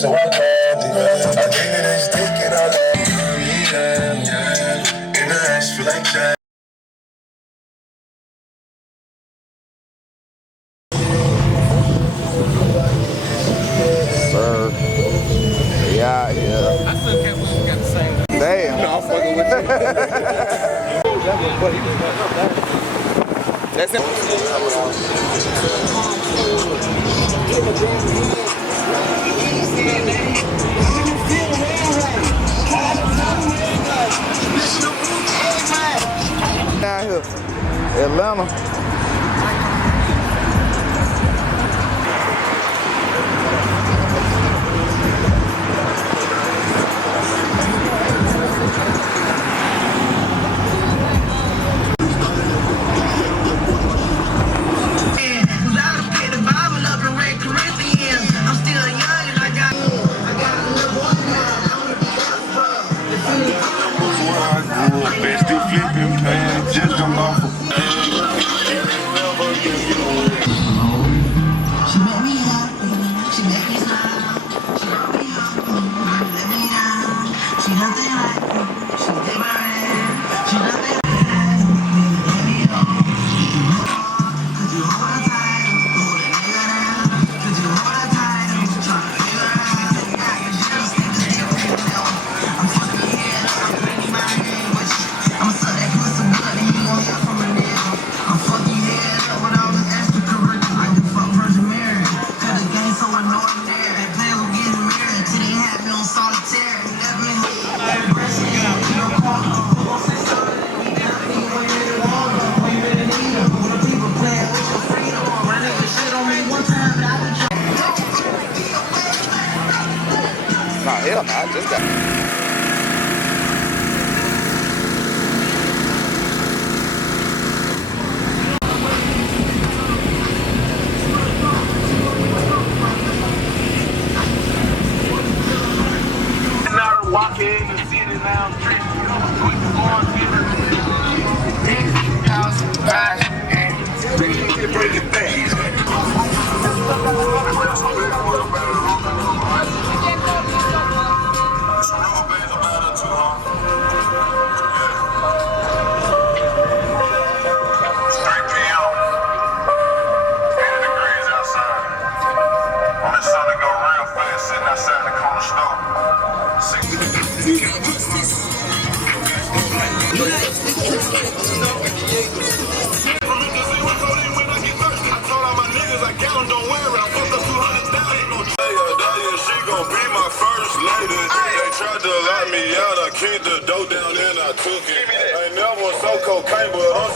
So I called it. I needed this dick and I love it. In the ass, feel like that. Sir. Yeah, yeah. I still can't believe we got the same. Damn. No, I'm fucking with you. That's it. Down here, Atlanta. Nah, hell nah, I just got. Walking and sitting down street, quick and break it back. Kicked the dough down and I took it. I ain't never so cocaine, but all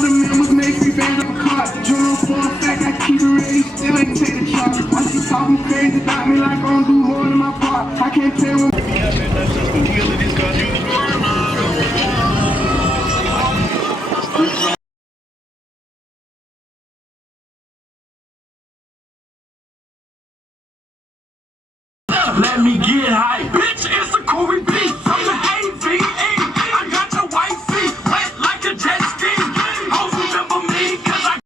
the members make me band up a car. Journal for a fact, I keep it ready, still ain't take the charge. Why she talking crazy about me like I don't do more than my part? I can't tell when. let me get high. Bitch, it's a cool repeat from the AVE. I got your white feet wet like a jet ski. Hoes remember me, cause I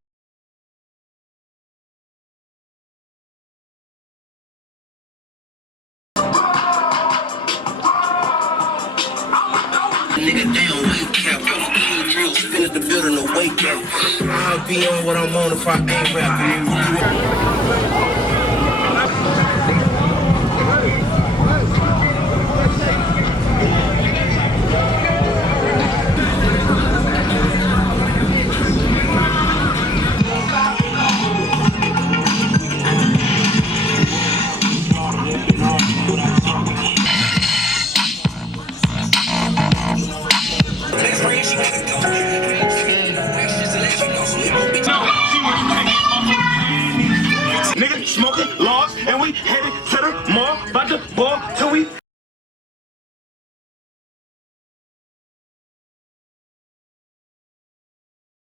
nigga down, wake up. Finish the building to wake up. I'll be on what I'm on if I ain't rapping. nigga smoking till we.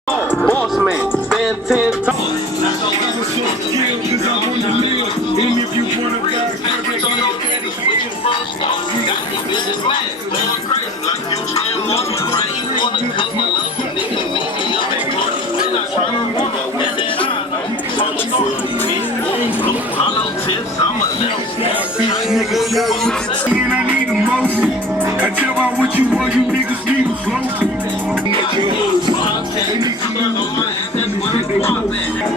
Boss man, stand 10 toes. If you wanna die, and I need emotion. I tell about what you want, you niggas need a flow.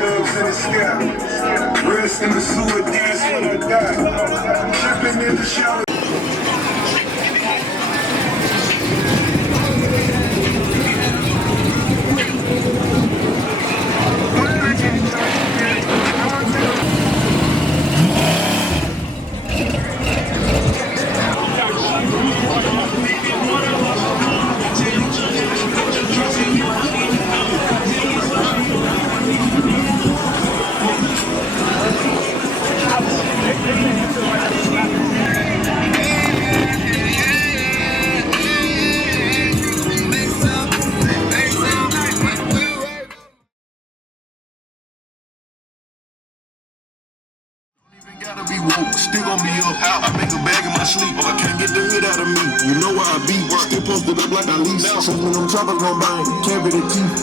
Dogs in the sky, rest in the sewer, dance when I die. Tripping in the shower. Gotta be woke, still gon' be up. I make a bag in my sleep, I can't get the hood out of me. You know why I be, still posted up like I lease. So when them choppers gon' bang, can't be the teeth.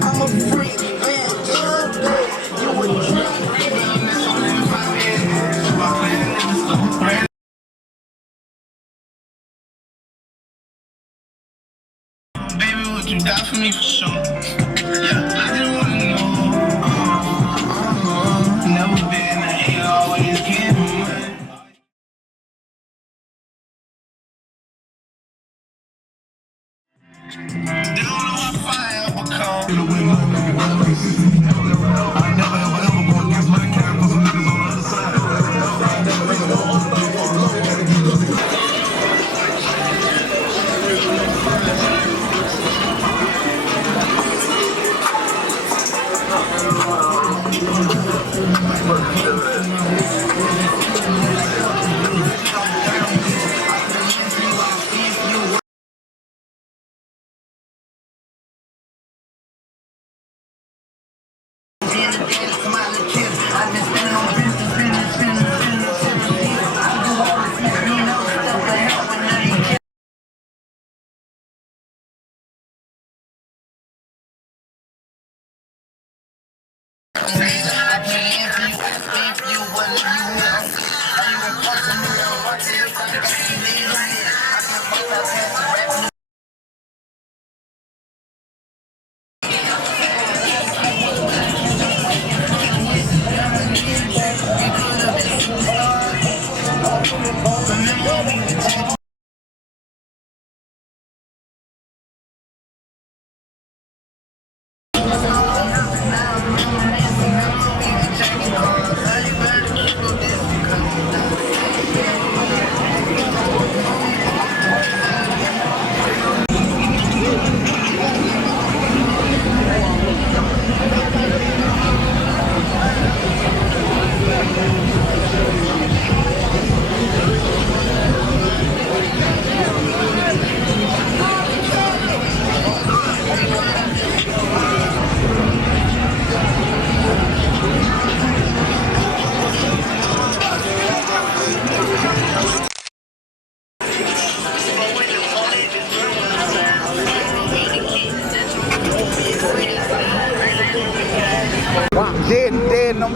I'm a freak, man. Baby, would you die for me for sure? Yeah, I just wanna know. Never been, I ain't always getting money. They don't know how far I ever come. I never ever go against my cap for some niggas on the other side. Dead them.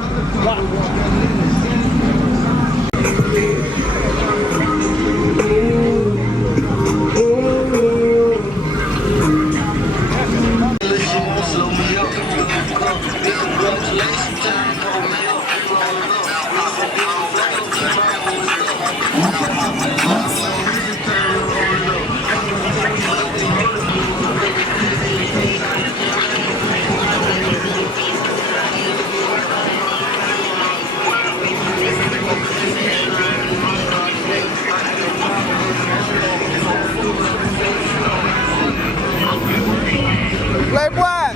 Playboy.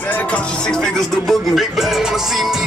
That cost you 6 figures to book me. Big bag wanna see me